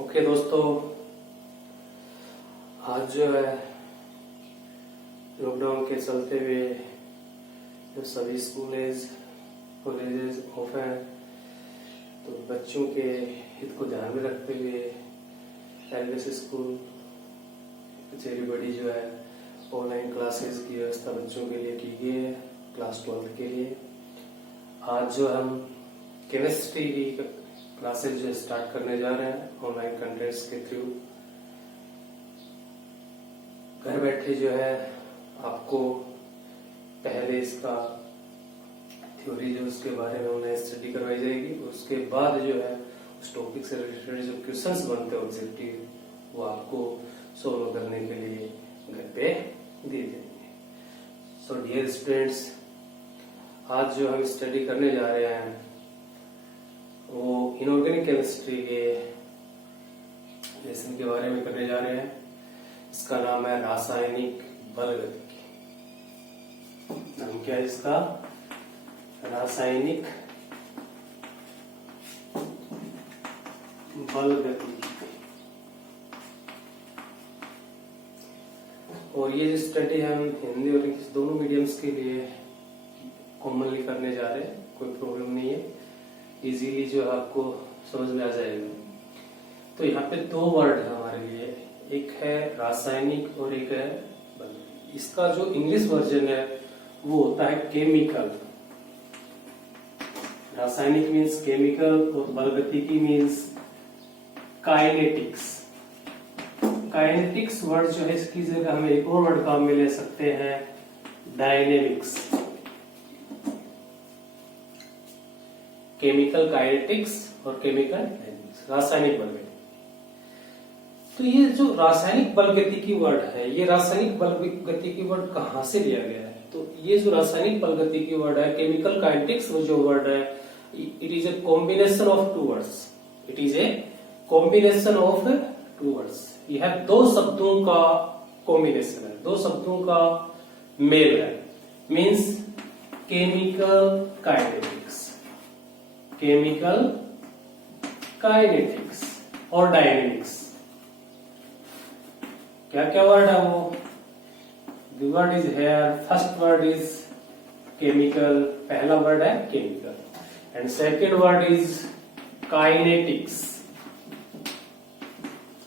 Okay दोस्तों, आज जो है लॉकडाउन के चलते हुए जो सभी स्कूलेज कॉलेजेस ऑफ हैं, तो बच्चों के हित को ध्यान में रखते हुए एलबीएस स्कूल कचेरी बड़ी जो है ऑनलाइन क्लासेस की व्यवस्था बच्चों के लिए की गई है क्लास 12 के लिए। आज जो हम केमिस्ट्री की क्लासेस जो स्टार्ट करने जा रहे हैं ऑनलाइन कंटेंट्स के थ्रू। घर बैठे जो है आपको पहले इसका थ्योरी जो उसके बारे में उन्हें स्टडी करवाई जाएगी, उसके बाद जो है उस टॉपिक से रिलेटेड जो क्वेश्चंस बनते हैं ऑब्जेक्टिव वो आपको सोल्व करने के लिए घर पे दे देंगे। सो डियर स्टूडेंट्स, आज जो हम स्टडी करने जा रहे हैं वो इनऑर्गेनिक केमिस्ट्री के लेसन के बारे में करने जा रहे हैं। इसका नाम है रासायनिक बलगतिकी। नाम क्या है इसका? रासायनिक बलगतिकी। और ये जो स्टडी हम हिंदी और इंग्लिश दोनों मीडियम्स के लिए कॉमनली करने जा रहे हैं, कोई प्रॉब्लम नहीं है, इजीली जो है आपको समझ में आ जाएगा। तो यहाँ पे दो वर्ड है हमारे लिए, एक है रासायनिक और एक है बलगतिकी। इसका जो इंग्लिश वर्जन है वो होता है केमिकल। रासायनिक मीन्स केमिकल और बलगतिकी मीन्स काइनेटिक्स। काइनेटिक्स वर्ड जो है इसकी जगह हम एक और वर्ड काम में ले सकते हैं, डायनेमिक्स। केमिकल काइनेटिक्स और केमिकल डायनेमिक्स, रासायनिक बलगतिकी। तो ये जो रासायनिक बलगतिकी वर्ड है, ये रासायनिक बलगतिकी वर्ड कहां से लिया गया है? तो ये जो रासायनिक बलगतिकी वर्ड है, केमिकल काइनेटिक्स जो वर्ड है, it is a combination of two words. It is a combination of two words. यह दो शब्दों का कॉम्बिनेशन है, दो शब्दों का मेल है। Means chemical kinetics, chemical kinetics और डायनेमिक्स। क्या क्या वर्ड है वो? The word is here. First word is chemical. पहला वर्ड है chemical and second word is kinetics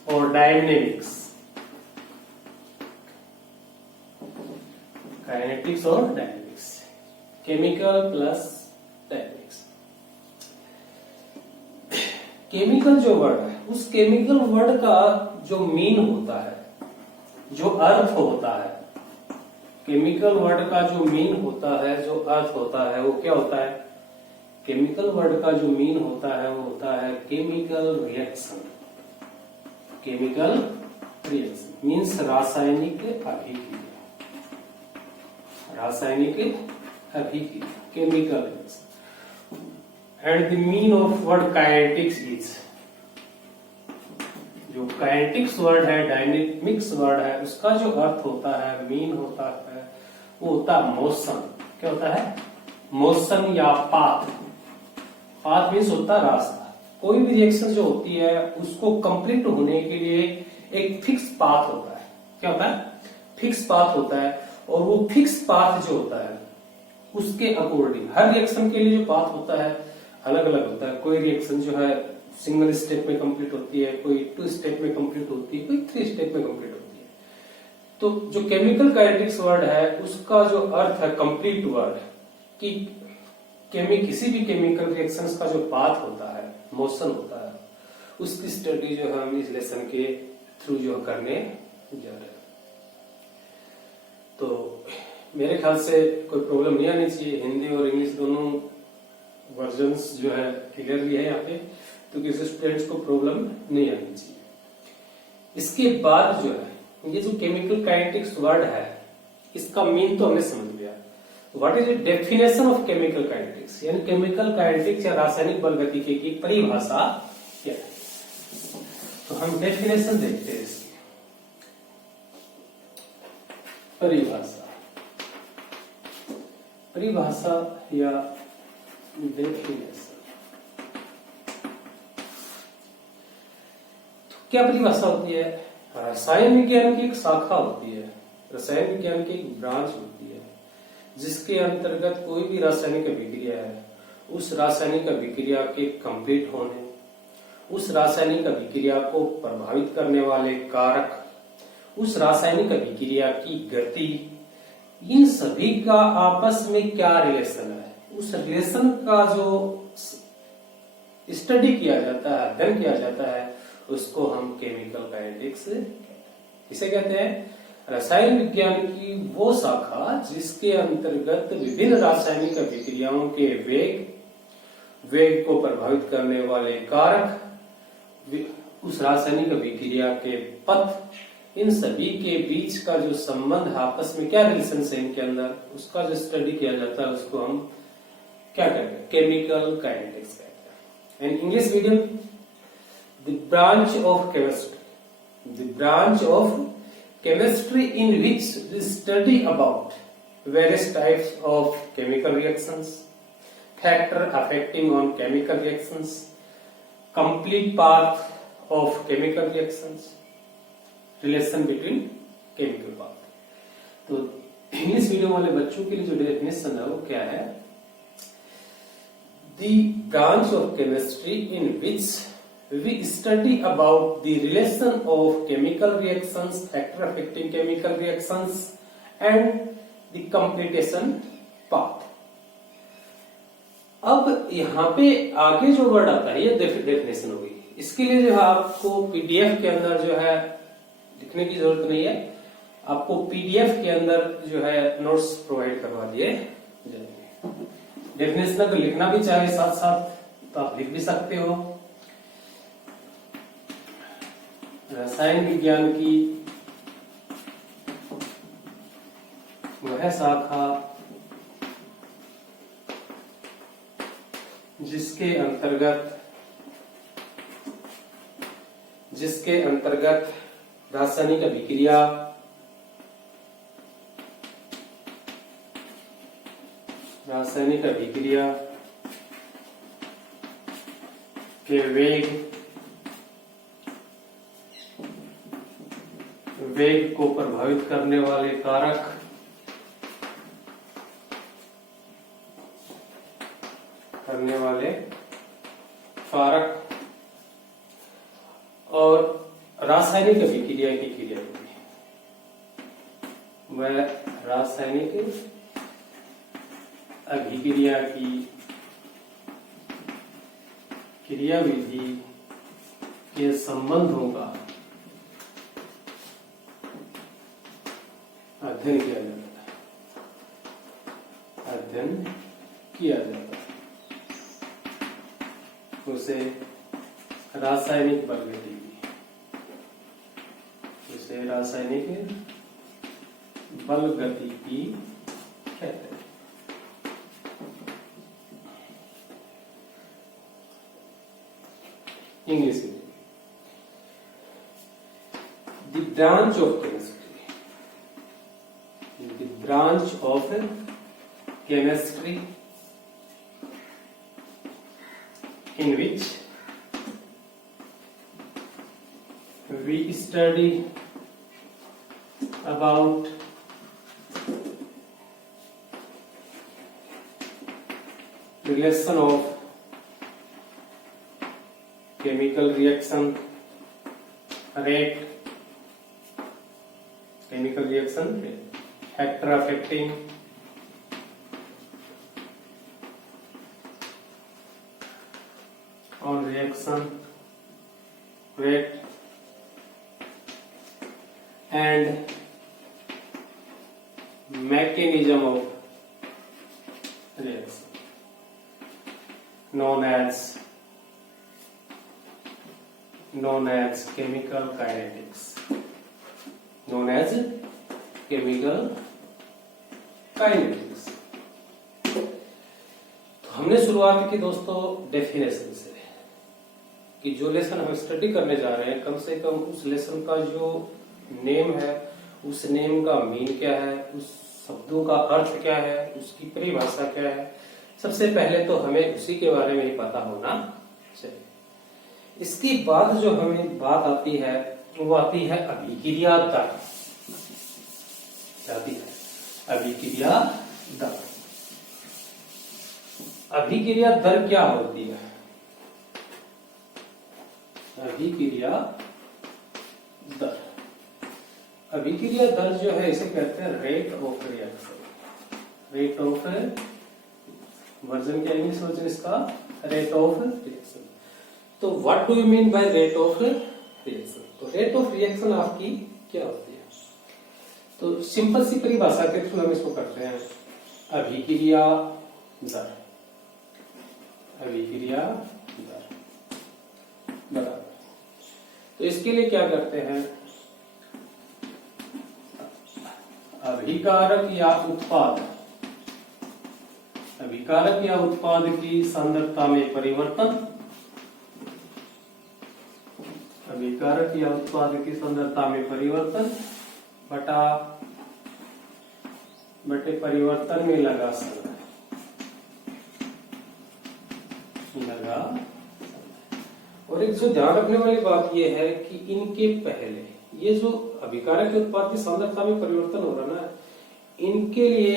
और dynamics. Kinetics और dynamics. Chemical plus dynamics. Chemical जो वर्ड है, उस केमिकल वर्ड का जो मीन होता है, जो अर्थ होता है, केमिकल वर्ड का जो मीन होता है, जो अर्थ होता है, वो क्या होता है? केमिकल वर्ड का जो मीन होता है वो होता है chemical reaction. Chemical reaction means रासायनिक अभिक्रिया। रासायनिक अभिक्रिया, chemical reaction. And the mean of word kinetics is, जो काइनेटिक्स वर्ड है, डायनेमिक्स वर्ड है, उसका जो अर्थ होता है, मीन होता है, वो होता है मोशन। क्या होता है? मोशन या पाथ। पाथ मीन्स होता है रास्ता। कोई भी रिएक्शन जो होती है उसको कंप्लीट होने के लिए एक फिक्स पाथ होता है। क्या होता है? फिक्स पाथ होता है। और वो फिक्स पाथ जो होता है उसके अकॉर्डिंग हर रिएक्शन के लिए जो पाथ होता है अलग अलग होता है। कोई रिएक्शन जो है सिंगल स्टेप में कंप्लीट होती है, कोई 2 स्टेप में कंप्लीट होती है, कोई 3 स्टेप में कंप्लीट होती है। तो जो केमिकल काइनेटिक्स वर्ड है उसका जो अर्थ है कंप्लीट वर्ड, कि किसी भी केमिकल रिएक्शंस का जो पाथ होता है, मोशन होता है, उसकी स्टडी जो हम इस लेसन के थ्रू जो करने जा रहे हैं। तो मेरे ख्याल से कोई प्रॉब्लम नहीं आनी चाहिए। हिंदी और इंग्लिश दोनों वर्जन्स जो है क्लियरली है यहाँ पे, तो किसी स्टूडेंट्स को प्रॉब्लम नहीं आनी चाहिए। इसके बाद जो है ये जो केमिकल काइनेटिक्स वर्ड है, इसका मीन तो हमने समझ लिया। What is the definition of chemical kinetics, यानी केमिकल काइनेटिक्स या रासायनिक बलगतिकी की परिभाषा क्या है? तो हम डेफिनेशन देखते हैं इसकी। परिभाषा या डेफिनेशन। क्या परिभाषा होती है? रसायन विज्ञान की एक शाखा होती है, रसायन विज्ञान की एक ब्रांच होती है, जिसके अंतर्गत कोई भी रासायनिक अभिक्रिया है, उस रासायनिक अभिक्रिया के कंप्लीट होने, उस रासायनिक अभिक्रिया को प्रभावित करने वाले कारक, उस रासायनिक अभिक्रिया की गति, इन सभी का आपस में क्या रिलेशन है, उस रिलेशन का जो स्टडी किया जाता है, अध्ययन किया जाता है, उसको हम केमिकल काइनेटिक्स इसे कहते हैं। रसायन विज्ञान की वो शाखा जिसके अंतर्गत विभिन्न रासायनिक अभिक्रियाओं के वेग को प्रभावित करने वाले कारक, उस रासायनिक अभिक्रिया के पथ, इन सभी के बीच का जो संबंध, आपस में क्या रिलेशन है इनके अंदर, उसका जो स्टडी किया जाता है, उसको हम क्या कहते हैं? केमिकल काइनेटिक्स कहते हैं। In English medium, the branch of chemistry in which we study about various types of chemical reactions, factor affecting on chemical reactions, complete path of chemical reactions, relation between chemical path. तो English medium वाले बच्चों के लिए जो definition है वो क्या है? The branch of chemistry in which we study about the relation of chemical reactions, factor affecting chemical reactions and the completion path। अब यहाँ पे आगे जो वर्ड आता है ये डेफिनेशन होगी। इसके लिए जो है आपको पीडीएफ के अंदर जो है लिखने की जरूरत नहीं है, आपको पीडीएफ के अंदर जो है नोट्स प्रोवाइड करवा दिए जाएंगे। डेफिनेशन अगर लिखना भी चाहे साथ साथ तो आप लिख भी सकते हो। रसायन विज्ञान की वह शाखा जिसके अंतर्गत रासायनिक अभिक्रिया के वेग को प्रभावित करने वाले कारक, और रासायनिक अभिक्रिया की क्रिया विधि, वह रासायनिक अभिक्रिया की क्रिया विधि के संबंधों का अध्ययन किया जाता है, उसे रासायनिक बल गति की कहते हैं। इंग्लिश में the branch of chemistry in which we study about relation of chemical reaction rate, factor affecting on reaction rate and mechanism of reaction known as chemical kinetics, तो हमने शुरुआत की दोस्तों डेफिनेशन से कि जो लेसन हम स्टडी करने जा रहे हैं, कम से कम उस लेसन का जो नेम है, उस नेम का मीन क्या है, उस शब्दों का अर्थ क्या है, उसकी परिभाषा क्या है, सबसे पहले तो हमें उसी के बारे में ही पता होना चाहिए। इसके बाद जो हमें बात आती है वो आती है अभिक्रिया दर। क्या आती है? अभिक्रिया दर। अभिक्रिया दर क्या होती है? अभिक्रिया दर, अभिक्रिया दर जो है इसे कहते हैं rate of reaction. Rate of version क्या इंग्लिश वर्जन इसका? Rate of reaction. तो what do you mean by rate of reaction? तो रेट ऑफ रिएक्शन आपकी क्या होती है? तो सिंपल सी परिभाषा के थ्रू हम इसको करते हैं। अभिक्रिया दर, अभिक्रिया दर बराबर। तो इसके लिए क्या करते हैं? अभिकारक या उत्पाद, अभिकारक या उत्पाद की सांद्रता में परिवर्तन, अभिकारक या उत्पाद की सांद्रता में परिवर्तन बटे परिवर्तन में लगा समय, लगा। और एक जो ध्यान रखने वाली बात यह है कि इनके पहले ये जो अभिकारक के उत्पाद की सांद्रता में परिवर्तन हो रहा है ना, इनके लिए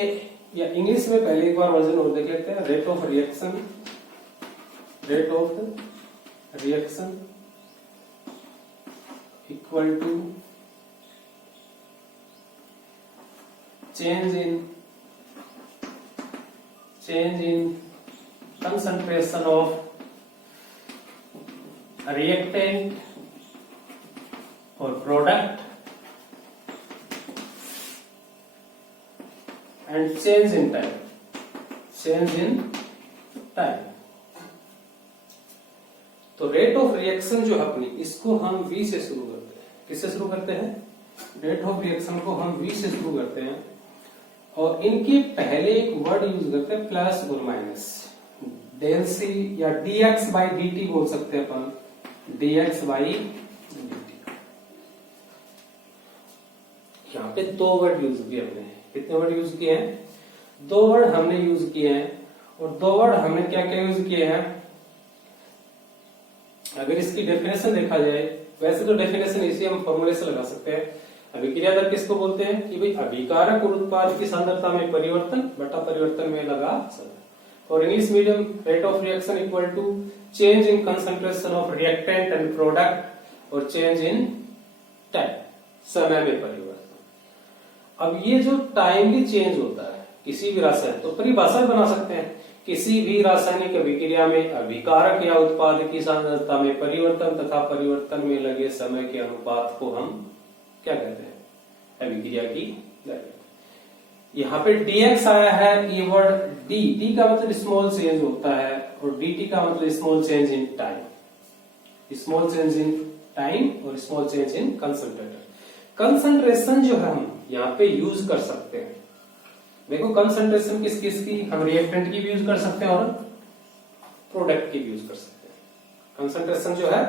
या इंग्लिश में पहले एक बार वर्जन और देख लेते हैं। Rate of reaction, rate of reaction equal to change in concentration of reactant or product and change in time, change in time। तो रेट ऑफ रिएक्शन जो अपनी, इसको हम V से शुरू करते हैं। किससे शुरू करते हैं? रेट ऑफ रिएक्शन को हम V से शुरू करते हैं और इनके पहले एक वर्ड यूज करते हैं प्लस और माइनस, डेल सी या dx by dt बोल सकते हैं अपन, dx by dt। यहाँ पे दो वर्ड यूज किए हमने। कितने वर्ड यूज किए हैं? दो वर्ड हमने यूज किए हैं। और दो वर्ड हमने क्या क्या यूज किए हैं? अगर इसकी डेफिनेशन देखा जाए, वैसे तो डेफिनेशन इसी हम फॉर्मूले से लगा सकते हैं। अभिक्रिया दर किसको बोलते हैं? कि भाई अभिकारक और उत्पाद की सांद्रता में परिवर्तन बटा परिवर्तन में लगा समय। For English medium, rate of reaction equal to change in concentration of reactant and product और change in time, समय में परिवर्तन। अब ये जो टाइमली चेंज होता है किसी भी रासायनिक, तो परिभाषा बना सकते हैं। किसी भी रासायनिक अभिक्रिया में अभिकारक या उत्पाद की सांद्रता में परिवर्तन तथा परिवर्तन में लगे समय के अनुपात को हम क्या कहते हैं? अभिक्रिया की दर। यहाँ पे dx आया है, ये वर्ड d का मतलब स्मॉल चेंज होता है और dt का मतलब small change in time, small change in time और small change in concentrator. Concentration जो है हम यहाँ पे यूज कर सकते हैं। देखो कंसंट्रेशन किस किस की, हम रिएक्टेंट की भी यूज कर सकते हैं और प्रोडक्ट की भी यूज कर सकते हैं। कंसंट्रेशन जो है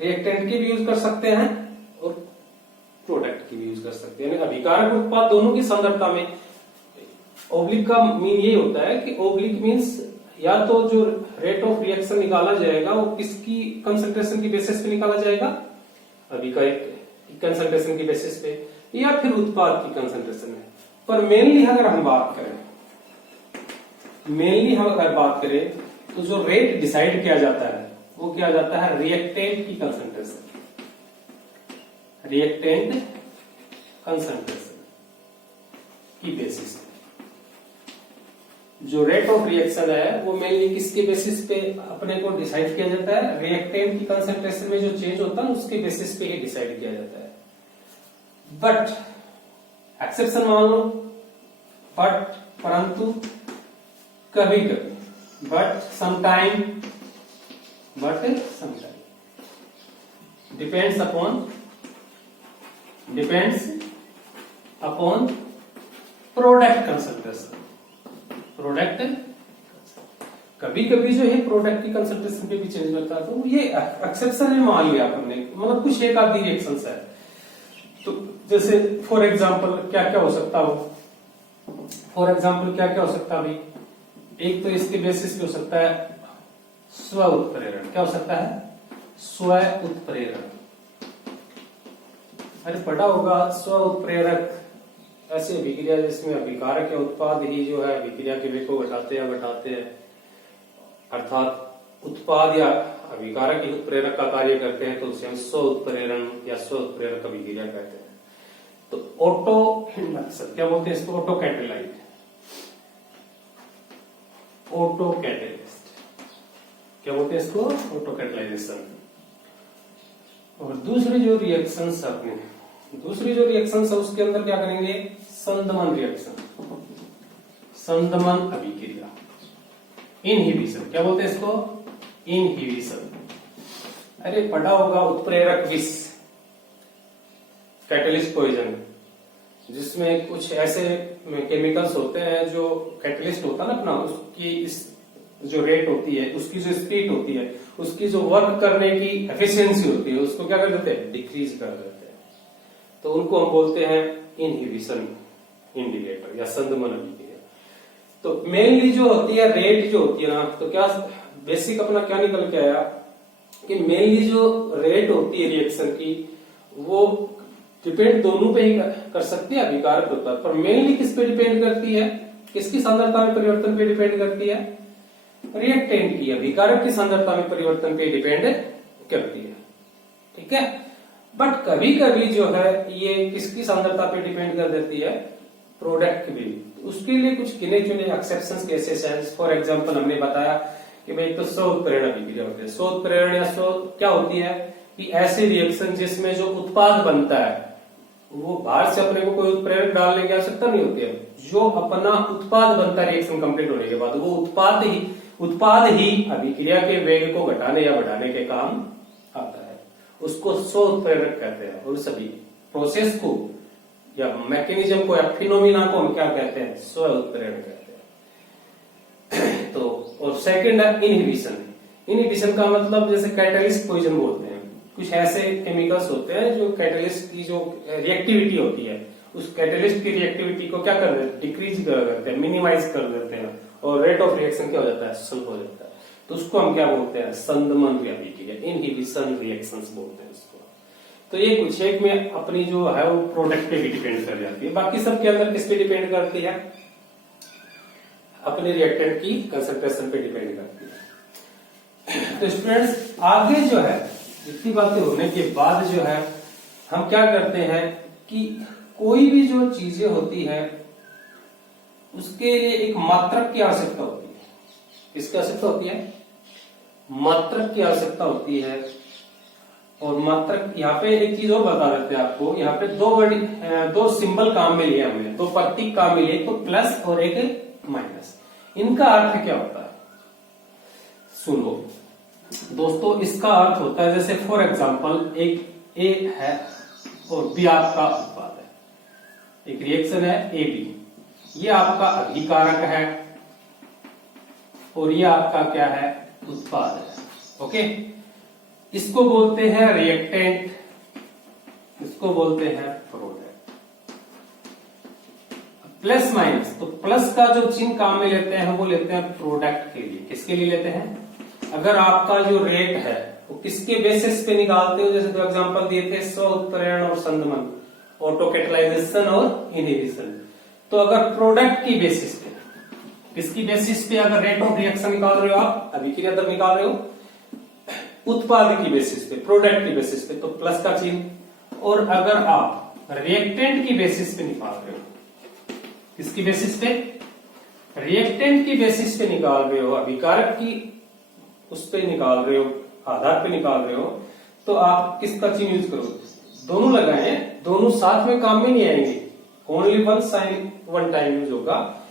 रिएक्टेंट की भी यूज कर सकते हैं और प्रोडक्ट की भी यूज कर सकते हैं। अभिकारक उत्पाद दोनों की सांद्रता में, ओब्लिक का मीन ये होता है कि ओब्लिक मीन्स या तो जो रेट ऑफ रिएक्शन निकाला जाएगा वो किसकी कंसंट्रेशन की बेसिस पे निकाला जाएगा? अभिकारक कंसंट्रेशन की बेसिस पे, या फिर उत्पाद की कंसंट्रेशन है। पर मेनली अगर हम बात करें, तो जो रेट डिसाइड किया जाता है वो क्या जाता है? रिएक्टेंट की कंसंट्रेशन, रिएक्टेंट कंसंट्रेशन की बेसिस पे। जो रेट ऑफ रिएक्शन है वो मेनली किसके बेसिस पे अपने को डिसाइड किया जाता है? रिएक्टेंट की कंसंट्रेशन में जो चेंज होता है उसके बेसिस पे ही डिसाइड किया जाता है। बट एक्सेप्शन मान लो, परंतु कभी कभी, but sometime depends upon product concentration. Product कभी कभी जो है प्रोडक्ट की कंसंट्रेशन पे भी चेंज होता है, तो ये एक्सेप्शन है, मान लिया आपने, मतलब कुछ एक आधी रिएक्शन है। तो जैसे फॉर एग्जांपल क्या क्या हो सकता हो? फॉर एग्जांपल क्या क्या हो सकता है भाई? एक तो इसके बेसिस पे हो सकता है स्व उत्प्रेरण। क्या हो सकता है? स्व उत्प्रेरण। अरे पढ़ा होगा स्व उत्प्रेरक ऐसी अभिक्रिया जिसमें अभिकारक या उत्पाद ही जो है अभिक्रिया के वेग को घटाते हैं, अर्थात उत्पाद या अभिकारक ही उत्प्रेरक का कार्य करते हैं, तो उसे हम स्व उत्प्रेरण या स्व उत्प्रेरक अभिक्रिया कहते हैं। तो ऑटो इंडक्शन क्या बोलते हैं इसको? ऑटो कैटेलाइट, ऑटो कैटेलिस्ट क्या बोलते हैं इसको? ऑटो कैटेलाइजेशन। और दूसरी जो रिएक्शंस है उसके अंदर क्या करेंगे? संदमन रिएक्शन, संदमन अभिक्रिया, इनहिबिशन क्या बोलते हैं इसको? इनहिबिशन। अरे पढ़ा होगा उत्प्रेरक विष, कैटलिस्ट पॉइजन, जिसमें कुछ ऐसे केमिकल्स होते हैं जो कैटलिस्ट होता है ना अपना, उसकी इस जो रेट होती है, उसकी जो स्पीड होती है, उसकी जो वर्क करने की एफिशिएंसी होती है, उसको क्या कर देते हैं? डिक्रीज कर देते हैं। तो उनको हम बोलते हैं इनहिबिशन इंडिकेटर या संदमन अभिक्रिया। तो मेनली जो होती है रेट जो होती है ना, तो क्या बेसिक अपना क्या निकल के आया कि मेनली जो रेट होती है रिएक्शन की वो डिपेंड दोनों पे ही कर सकती है, अभिकारक होता है, पर मेनली किस पे डिपेंड करती है? किसकी सांद्रता में परिवर्तन पे डिपेंड करती है? रिएक्टेंट की, अभिकारक की सांद्रता में परिवर्तन पे डिपेंड करती है। ठीक है, बट कभी कभी जो है ये किसकी सांद्रता पे डिपेंड कर देती है? प्रोडक्ट भी। उसके लिए कुछ गिने चुने एक्सेप्शंस केसेस हैं। फॉर एग्जांपल हमने बताया कि भाई तो स्व उत्प्रेरण अभिक्रिया होती है। स्व उत्प्रेरण या स्व क्या होती है कि ऐसी रिएक्शन जिसमें जो उत्पाद बनता है वो बाहर से अपने को कोई उत्प्रेरक डालने की आवश्यकता नहीं होती है, जो अपना उत्पाद बनता है रिएक्शन कंप्लीट होने के बाद वो उत्पाद ही अभिक्रिया के वेग को घटाने या बढ़ाने के काम आता है, उसको स्व उत्प्रेरक कहते हैं। और सभी प्रोसेस को या मैकेनिज्म को या फिनोमिना को हम क्या कहते हैं? स्व उत्प्रेरण कहते हैं। तो और सेकंड है इनहिबिशन। इनहिबिशन का मतलब जैसे कैटलिस्ट पॉइजन बोलते हैं, कुछ ऐसे केमिकल्स होते हैं जो कैटलिस्ट की जो रिएक्टिविटी होती है उस कैटलिस्ट की रिएक्टिविटी को क्या कर देते हैं? डिक्रीज कर देते हैं, मिनिमाइज कर देते हैं, और रेट ऑफ रिएक्शन क्या हो जाता है? स्लो हो जाता है। तो उसको हम क्या बोलते हैं? संदमन अभिक्रिया, इनहिबिशन रिएक्शंस बोलते हैं उसको। तो ये कुछ एक में अपनी जो है वो प्रोडक्ट पे भी डिपेंड कर जाती है, बाकी सब के अंदर किस पे डिपेंड करती है? अपने रिएक्टेंट की कंसंट्रेशन पे डिपेंड करती है। तो स्टूडेंट्स आगे जो है इतनी बातें होने के बाद जो है हम क्या करते हैं कि कोई भी जो चीजें होती है उसके लिए एक मात्रक की आवश्यकता होती है। किसकी आवश्यकता होती है? मात्रक की आवश्यकता होती है। और मात्रक यहाँ पे एक चीज और बता देते हैं आपको, यहाँ पे दो सिंबल काम में लिए हमने, दो प्रतीक काम में लिए, तो प्लस और एक माइनस। इनका अर्थ क्या होता है? सुनो दोस्तों, इसका अर्थ होता है जैसे फॉर एग्जांपल एक ए है और बी आपका उत्पाद है, एक रिएक्शन है ए बी, ये आपका अभिकारक है और ये आपका क्या है? उत्पाद है। ओके, इसको बोलते हैं रिएक्टेंट, इसको बोलते हैं प्रोडक्ट। प्लस माइनस, तो प्लस का जो चिन्ह काम में लेते हैं वो लेते हैं प्रोडक्ट के लिए। किसके लिए लेते हैं? अगर आपका जो रेट है वो किसके बेसिस पे निकालते हो? जैसे दो एग्जांपल दिए थे, स्व उत्प्रेरण और संदमन, ऑटो कैटेलाइजेशन और इनहिबिशन। तो अगर प्रोडक्ट की बेसिस पे, किसकी बेसिस पे अगर रेट ऑफ रिएक्शन निकाल रहे हो आप, अभिक्रिया दर निकाल रहे हो, उत्पाद की बेसिस पे, प्रोडक्ट की बेसिस पे, तो प्लस का चिन्ह। और अगर आप रिएक्टेंट की बेसिस पे निकाल रहे हो, किसकी बेसिस पे? रिएक्टेंट की बेसिस पे निकाल रहे हो, अभिकारक की उस पे निकाल रहे हो, आधार पे निकाल रहे हो, तो आप किसका चिन्ह यूज करो? दोनों लगाए, दोनों साथ में काम में नहीं आएंगे, only one sine one time use होगा।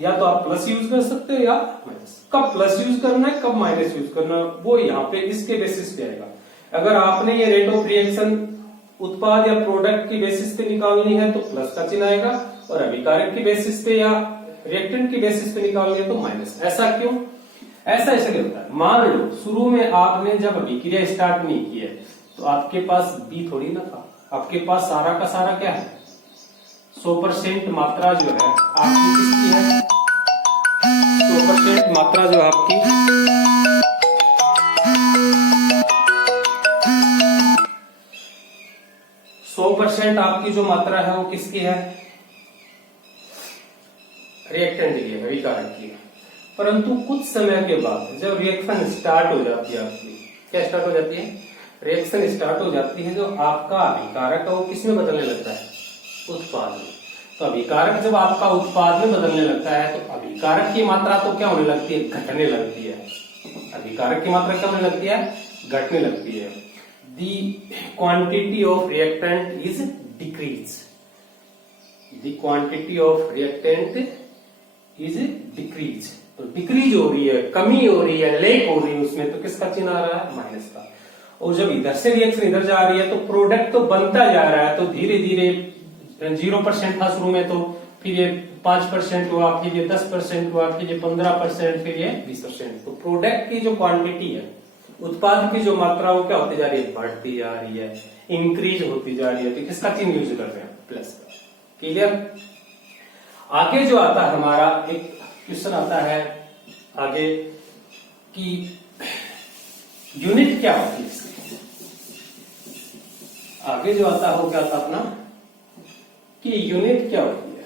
या तो आप प्लस यूज कर सकते हो या माइनस। कब प्लस यूज करना है, कब माइनस यूज करना है, वो यहाँ पे इसके बेसिस पे आएगा। अगर आपने ये रेट ऑफ रिएक्शन उत्पाद या प्रोडक्ट की बेसिस पे निकालनी है तो प्लस का चिन्ह आएगा, और अभिकारक की बेसिस पे या रिएक्टेंट की बेसिस पे निकालनी है तो माइनस। ऐसा क्यों? ऐसा इसलिए होता है, मान लो शुरू में आपने जब अभिक्रिया स्टार्ट नहीं की है तो आपके पास बी थोड़ी ना था, आपके पास सारा का सारा क्या है? 100% मात्रा जो है आपकी किसकी है? 100% मात्रा जो आपकी 100% आपकी जो मात्रा है वो किसकी है? रिएक्टेंट की है, अभिकारक की है। परंतु कुछ समय के बाद जब रिएक्शन स्टार्ट हो जाती है आपकी, क्या स्टार्ट हो जाती है? रिएक्शन स्टार्ट हो जाती है, जो आपका अभिकारक है वो किसमें बदलने लगता है? उत्पाद में। तो अभिकारक जब आपका उत्पाद में बदलने लगता है तो अभिकारक की मात्रा तो क्या होने लगती है? घटने लगती है। अभिकारक की मात्रा क्या होने लगती है? घटने लगती है। The quantity of reactant is decrease. The quantity of reactant is decrease. तो डिक्रीज हो रही है, कमी हो रही है, लेक हो रही है उसमें, तो किसका चिन्ह आ रहा है? माइनस का। और जब इधर से रिएक्शन इधर जा रही है तो प्रोडक्ट तो बनता जा रहा है, तो धीरे धीरे 0% था शुरू में, तो फिर ये 5% हुआ, फिर ये 10% हुआ, फिर ये 15%, फिर ये 20%। तो प्रोडक्ट की जो क्वांटिटी है, उत्पाद की जो मात्रा, वो क्या होती जा रही है? बढ़ती जा रही है, इंक्रीज होती जा रही है। तो किसका चिन्ह यूज कर रहे हैं? प्लस का। क्लियर? आगे जो आता है हमारा एक क्वेश्चन आता है आगे कि यूनिट क्या होती है इसकी। आगे जो आता है वो क्या आता है अपना कि यूनिट क्या होती है।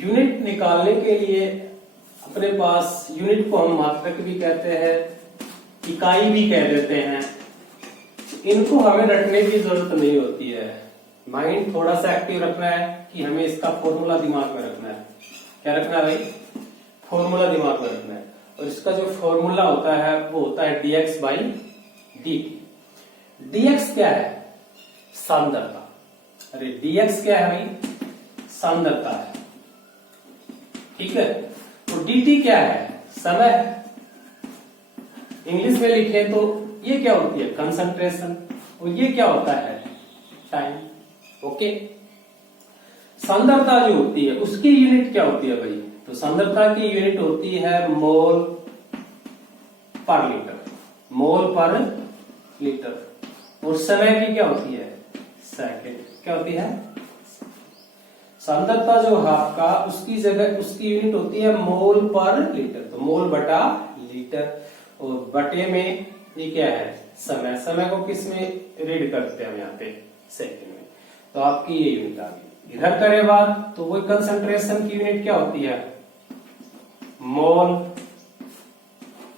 यूनिट निकालने के लिए अपने पास यूनिट को हम मात्रक भी कहते हैं, इकाई भी कह देते हैं। इनको हमें रटने की जरूरत नहीं होती है। माइंड थोड़ा सा एक्टिव रखना है कि हमें इसका फॉर्मूला दिमाग में रखना है। क्या रखना है भाई? फॉर्मूला दिमाग में रखना है। और इसका जो फॉर्मूला होता है वो होता है dx बाई dt। dx क्या है? सांद्रता। अरे dx क्या है भाई? सांद्रता है। ठीक है। तो dt क्या है? समय। इंग्लिश में लिखे तो ये क्या होती है? कंसंट्रेशन। और ये क्या होता है? टाइम। ओके। सांद्रता जो होती है उसकी यूनिट क्या होती है भाई? तो सांद्रता की यूनिट होती है मोल पर लीटर। मोल पर लीटर। और समय की क्या होती है? सेकंड। क्या होती है? सांद्रता जो है आपका, उसकी जगह उसकी यूनिट होती है मोल पर लीटर। तो मोल बटा लीटर, और बटे में ये क्या है? समय। समय को किस में रीड करते हैं हम यहाँ पे? सेकंड में। तो आपकी ये यूनिट आ गई। इधर करे बात तो वो कंसंट्रेशन की यूनिट क्या होती है? मोल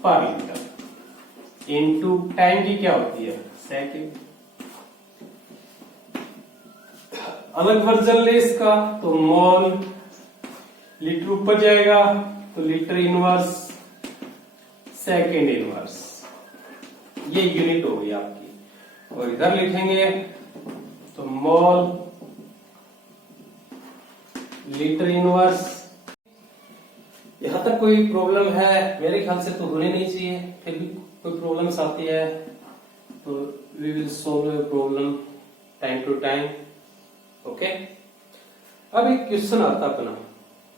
पर लीटर इनटू टाइम की क्या होती है? सेकंड। अलग वर्जन ले इसका तो मोल लीटर ऊपर जाएगा तो लीटर इनवर्स सेकंड इनवर्स, ये यूनिट हो गई आपकी। और इधर लिखेंगे तो मोल लीटर इनवर्स। यहां तक कोई प्रॉब्लम है? मेरे ख्याल से तो होनी नहीं चाहिए। फिर भी कोई प्रॉब्लम्स आती है तो we will solve your problem time to time. Okay. अब एक क्वेश्चन आता अपना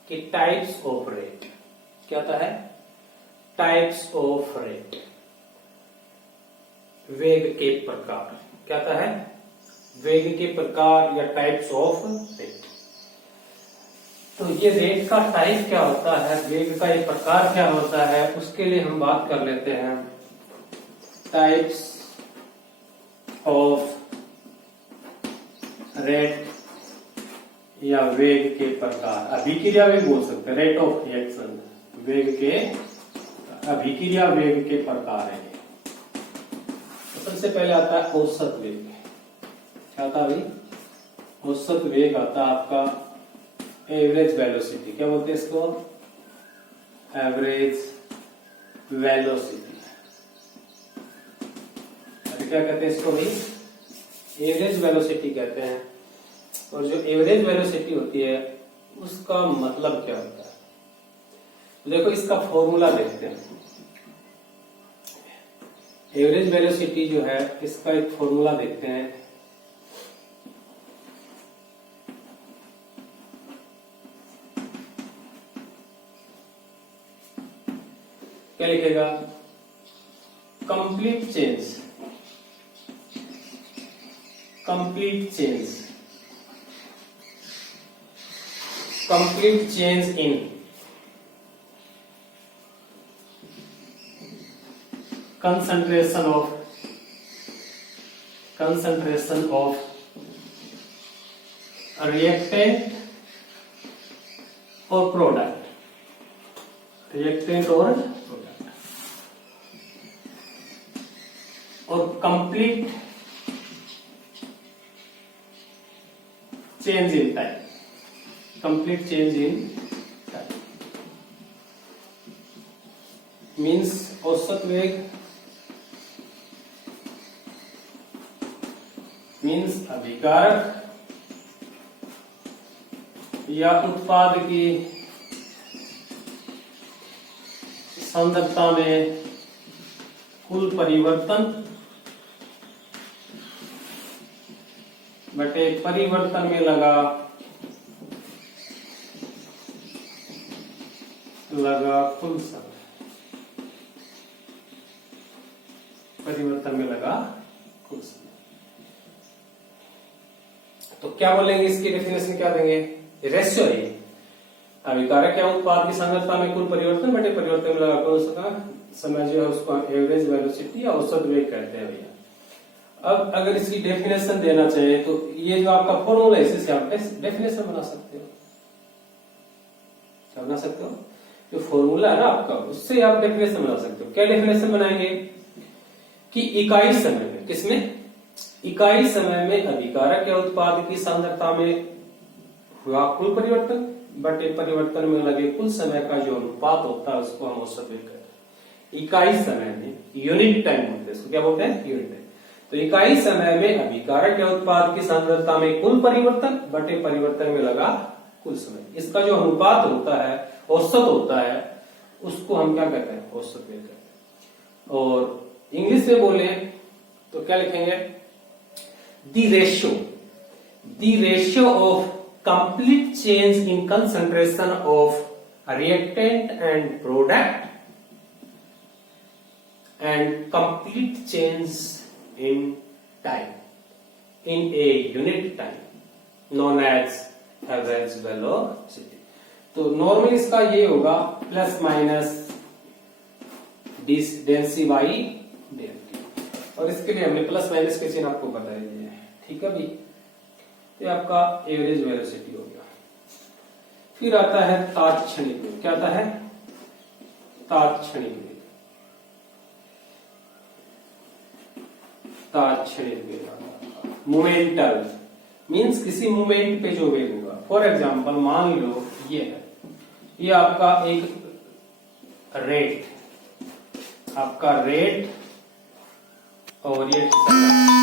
कि टाइप्स ऑफ रेट। क्या आता है? Types of rate. वेग के प्रकार। क्या आता है? वेग के प्रकार या टाइप्स ऑफ रेट। तो ये रेट का टाइप क्या होता है, वेग का ये प्रकार क्या होता है, उसके लिए हम बात कर लेते हैं टाइप्स ऑफ रेट या वेग के प्रकार। अभिक्रिया भी बोल सकते हैं, रेट ऑफ रिएक्शन। वेग के अभिक्रिया वेग के प्रकार है। तो सबसे पहले आता है औसत वेग। क्या आता है भाई? औसत वेग आता है आपका एवरेज वेलोसिटी। क्या बोलते हैं इसको? Average velocity. अरे क्या कहते हैं इसको भाई? एवरेज वेलोसिटी कहते हैं। और जो एवरेज वेलोसिटी होती है उसका मतलब क्या होता है? देखो इसका फॉर्मूला देखते हैं। एवरेज वेलोसिटी जो है इसका एक फॉर्मूला देखते हैं। क्या लिखेगा? Complete change. Complete change. Complete change in concentration of reactant और प्रोडक्ट, रिएक्टेंट और प्रोडक्ट, और complete change in time, complete change in time means औसत वेग मीन्स अभिकारक या उत्पाद की सांद्रता में कुल परिवर्तन बटे परिवर्तन में लगा कुल समय, परिवर्तन में लगा कुल समय। तो क्या बोलेंगे, इसकी डेफिनेशन क्या देंगे, रेशियो है अभिकारक या उत्पाद की सांद्रता में कुल परिवर्तन बटे परिवर्तन में लगा कुल समय जो है उसको एवरेज वेलोसिटी या औसत वेग कहते हैं भैया। अब अगर इसकी डेफिनेशन देना चाहिए तो ये जो आपका फॉर्मूला है इससे आप डेफिनेशन बना सकते हो, क्या बना सकते हो, जो फॉर्मूला है ना आपका उससे आप डेफिनेशन बना सकते हो। क्या डेफिनेशन बनाएंगे कि इकाई समय में, किसमें, इकाई समय में अभिकारक या उत्पाद की सांद्रता में हुआ कुल परिवर्तन बटे परिवर्तन में लगे कुल समय का जो अनुपात होता है उसको हम औसत वेग कहते हैं। इकाई समय में, यूनिट टाइम बोलते हैं इसको, क्या बोलते हैं, यूनिट टाइम। तो इकाई समय में अभिकारक या उत्पाद की सांद्रता में कुल परिवर्तन बटे परिवर्तन में लगा कुल समय, इसका जो अनुपात होता है, औसत होता है, उसको हम क्या कहते हैं, औसत वेग कहते हैं। और इंग्लिश में बोले तो क्या लिखेंगे, the ratio of complete change in concentration of reactant and product and complete change in time in a unit time known as average velocity। तो नॉर्मल इसका ये होगा प्लस माइनस डेंसी बाई डेल्टी, और इसके लिए हमने प्लस माइनस के चिन्ह आपको बता दिए हैं, ठीक है भाई। ये आपका एवरेज वेलोसिटी हो गया। फिर आता है तात्क्षणिक वेग, क्या आता है, तात्क्षणिक वेग, तात्क्षणिक वेग मोमेंटल मीन्स किसी मोमेंट पे जो वेग होगा। फॉर एग्जांपल मान लो ये है, ये आपका एक रेट, आपका रेट और ये समय,